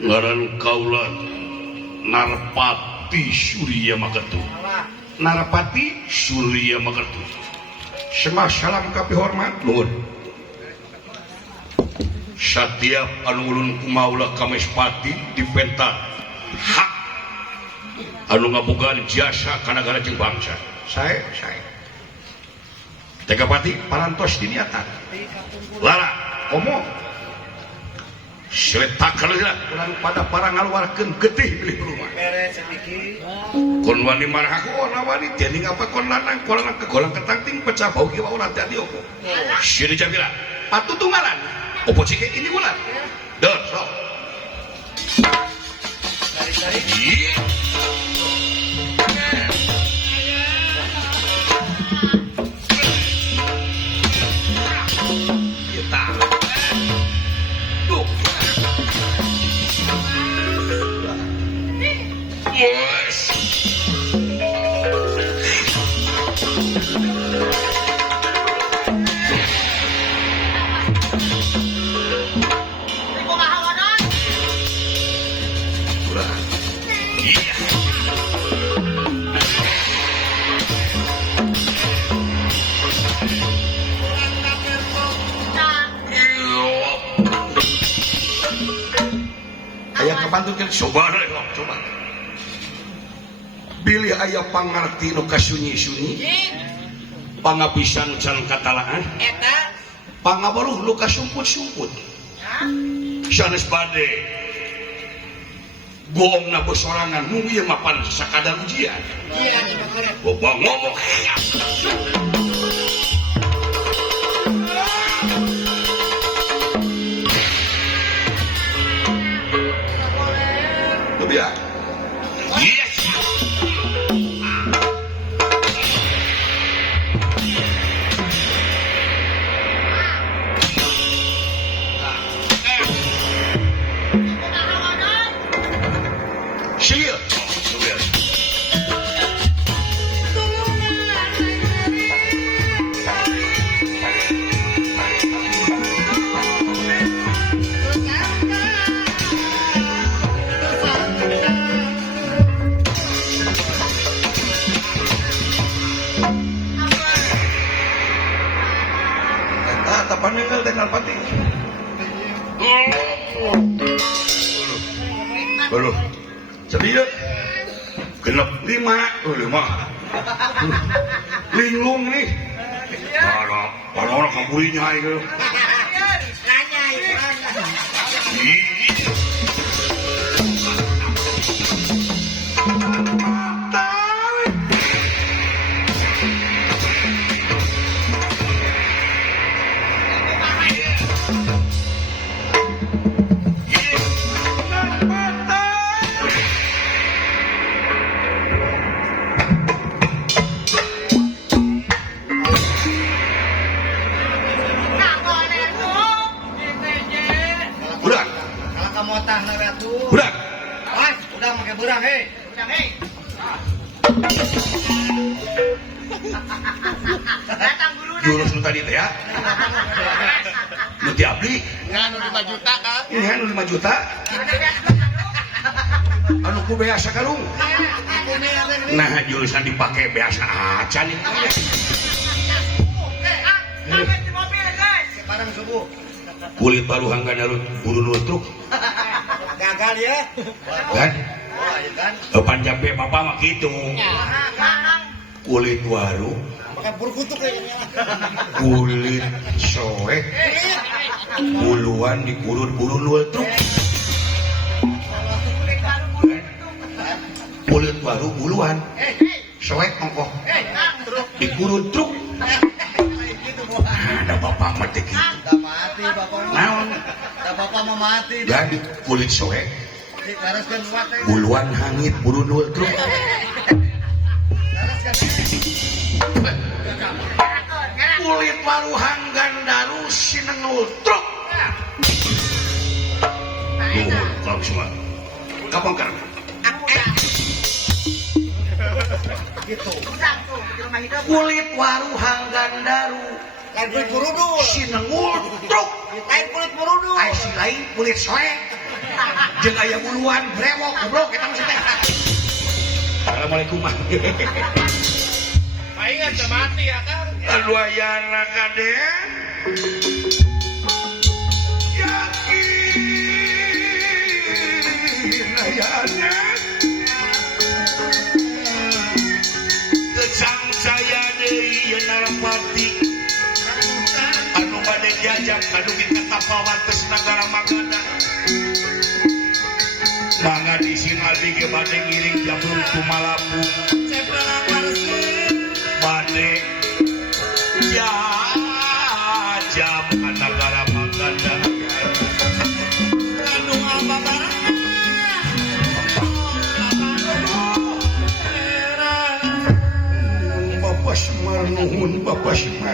ngaran kaulan Narpati Surya Makertu. Narapati Surya Makertu. Semua salam kapi hormat Nuhun. Setiap anu ulun kumaula Kamespati dipentak hak anu ngabogaan jasa ka nagara jeung bangsa. saya Tegapati parantos diniatan lara komo seletakkan lah kurang pada para ngaluarkeun getih beli rumah kon wani marah aku wani teuing apa kon lanang kolang ketangting pecah bau kieu ulah tadi opo sieun jabira patutunggalan opo cike ini ulah deur sok iya Yes. Ayah kebantukan Coba deh, coba. pilih ayah pangarti nu kasunyi-sunyi Pangapisan can katalaan. pangabaluh nu kasumput-sumput Sanes bade. Gongna besorangan nu ieu mapan sakadar ujian. Boba ngomong. Lebih Yes. Siap. Tapan nenggal dengan pati. Aduh. Sedia. Genep 5. Oh 5. Linglung nih. Para orang kampurinya itu. Budak. Budak. Udah pakai berang, hei. Datang guru Jurus nu tadi teh ya. Nu ti abdi. nganu 5 juta kan? Ini anu 5 juta. Anu ku beasa kalung. Nah, jurusan dipakai biasa aja nih. Sekarang subuh. Kulit baru hanggan harus buru nutruk. Gagal ya. Kan? Wah, ya kan. Panjambe papa mah gitu. Kulit baru, Makan buru kutuk kayaknya. Kulit soek. buluan dikurun-kurun nutruk. Kulit baru buluan. Soek ongkoh. Dikurun truk. Ada bapak mati gitu. Udah mati bapak. Naon? Udah bapak mau mati. Dan kulit soek, Harus kan kuat ya. buluan hangit buru nutruk. Harus kan. Kulit baru hanggan daru sinengul truk. Nuhun, kalau semua. Kapan kan? Gitu. Kulit waru hanggan daru Lain kulit burudul. sinengul truk. Lain kulit burudul. Ai si lain kulit soek. Jeung aya buluan brewok goblok eta mah teh. Assalamualaikum. Palingan teu mati ya Kang. Luayana kade yakin ayana kesang saya deui ye Narapati anu bade jajak anu kita tapawates nagara Magana mangga di Singali ge bade ngiring jabrung Tumalapu bade jajab ka nagara Magana anu ababara Bapak Semar nuhun Bapak Semar